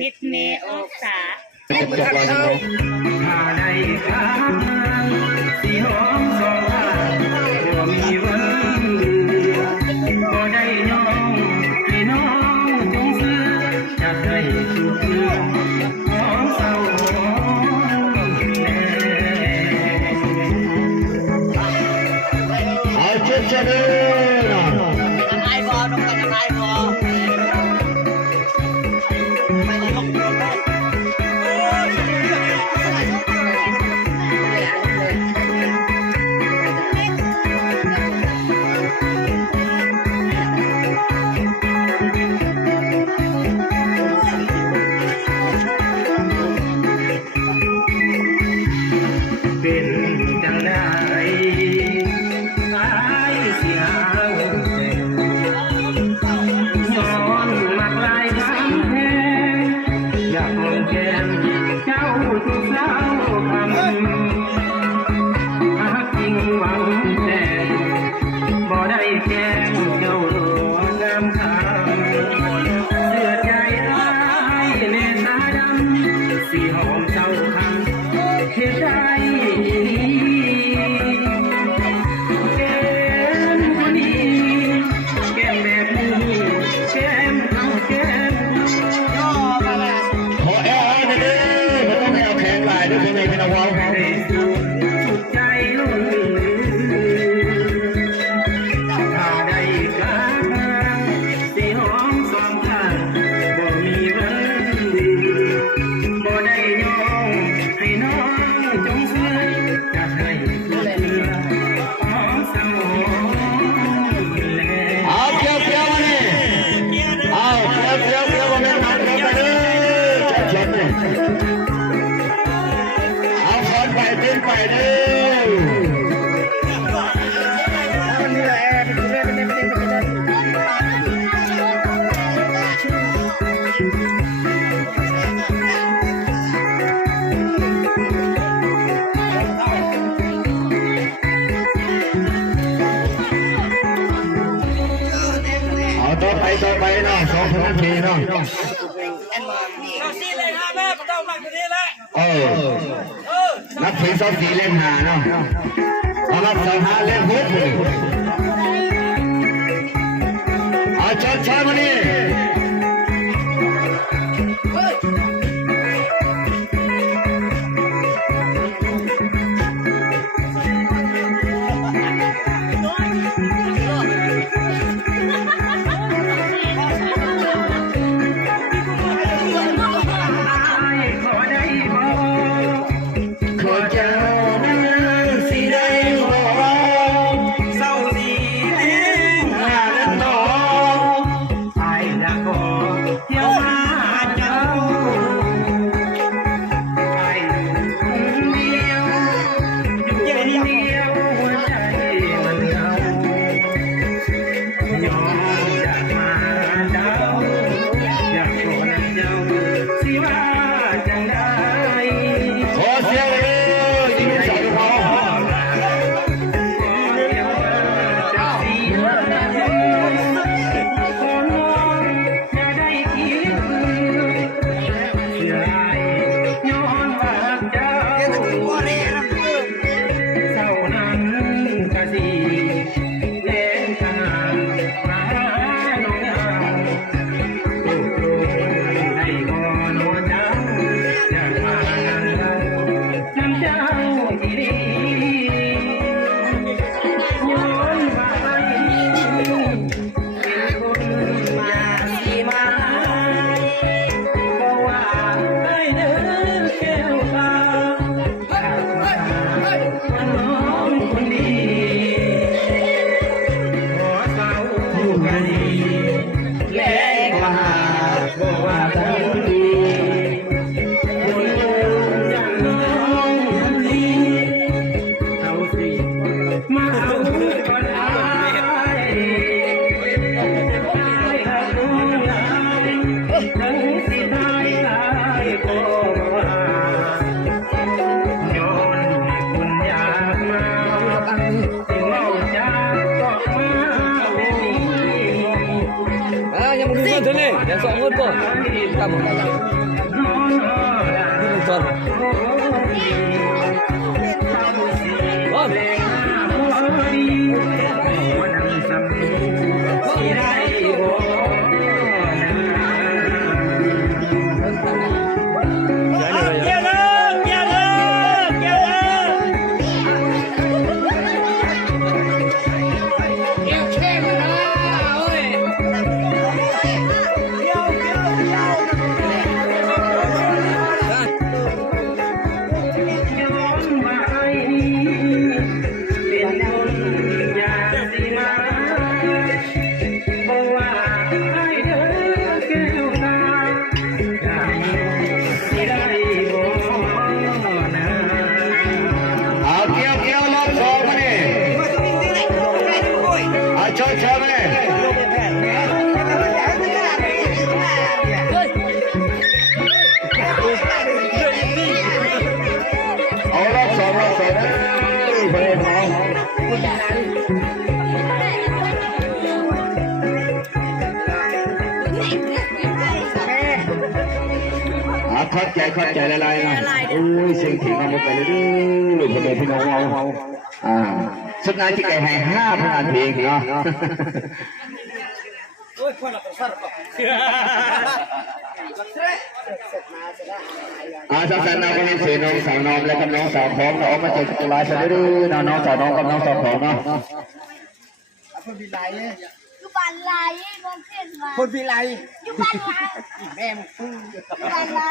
นิดเมออกษาถ้าได้ครับสีหอมสองข้างบ่มีวันบ่ได้น้องให้น้องจงซื้อจะให้ทุกเรื่องหอมเศร้าแน่เอาเช็ดเช็ดเลยน้ำลายบอลงไปน้ำลายบอลเป็นจังได้ตายเสียย้อนมากลายคำแพงอยากมองแก้มเจ้าทุกเช้าคำหากจริงหวังแต่บ่ได้แกล้งเจ้าหลวงงามคำเสือใจร้ายในตาดำสีหอมเจ้าคำเหตุใดแก้มคนนี้แก้มแบบนี้แก้มเอาแก้มย่อมาแล้ว ขอแอลให้หน่อยดิมันต้องให้เอาแขนลายด้วยเป็นไงพี่น้องครับ ได้สุดใจล้นถ้าได้กลางสีหอมสองข้างบ่มีวันบ่ได้ยอมให้น้องจงเสื่อจะให้ทุกเรื่องหอมเศร้าแล เอาเพียวเพียวมานี่เอาเพียวเพียวเพียวมาเป็นหนังกันไปเลยเช็ดเช็ดนี่เอาคนไปขึ้นไปเด้เอาต่อไปเนาะ2 นาทีเนาะนับถึง2 4เล่นหาเนาะเอานับ2 5เล่นพุทธเอาช้ามานี่ขอได้บ่ขอเจ้านั้นสิได้บ่เศร้าสีแดงหาเล่นน้องไอ้ละขอเที่ยวมาเจ้าไอ้คนเดียวอยู่คนเดียวหัวใจมันเหงาย้อนอยากมาเจ้าอยากขอนำเจ้าสิว่าจังได้ ขอเสียงเลยยิ่งใหญ่พอยังสองคนก่อนกลับมา เข้าใจละลายนะโอ้ยเสียงถี่มาหมดไปเลยด้วยพ่อแม่พี่น้องเราสุดท้ายที่ไก่ให้5,000เพลงเนาะสั้นๆนะคนนี้เสียน้องสาวน้องและกับน้องสาวของเราออกมาเจอจุฬาชนดื้อน้องสาวน้องกับน้องสาวของเนาะคนพิไลอยู่บ้านไรบางเส้นมาคนพิไลอยู่บ้านไรแม่มึงอยู่บ้านไร